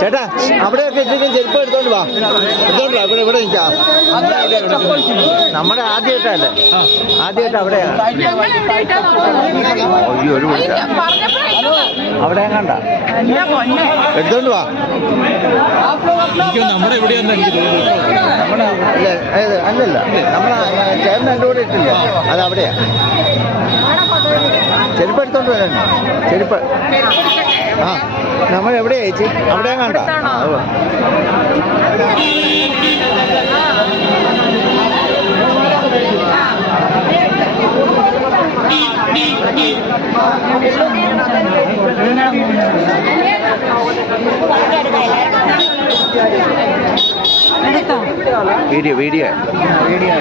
ചേട്ടാ അവിടെയൊക്കെ ഇട്ടിട്ട് ചെരുപ്പ് എടുത്തോണ്ട് വാ. എടുത്തോണ്ട് വാ ഇവിടെ ഇവിടെ നിൽക്കാം. നമ്മുടെ ആദ്യമായിട്ടല്ലേ? ആദ്യമായിട്ട് അവിടെയാണ് അയ്യോ ഒരു വിളിച്ച അവിടെ കണ്ട എടുത്തോണ്ട് വാ. നമ്മുടെ തോന്നുന്നു നമ്മുടെ അല്ലല്ല. നമ്മളെ ചേട്ടൻ എന്റെ കൂടെ ഇട്ടില്ല. അത് അവിടെയാ ചെരുപ്പ് എടുത്തോണ്ട് വരാൻ ചെരുപ്പ്. ആ നമ്മൾ എവിടെയാ ചേച്ചി? അവിടെ കണ്ട? Video video. వీడియో.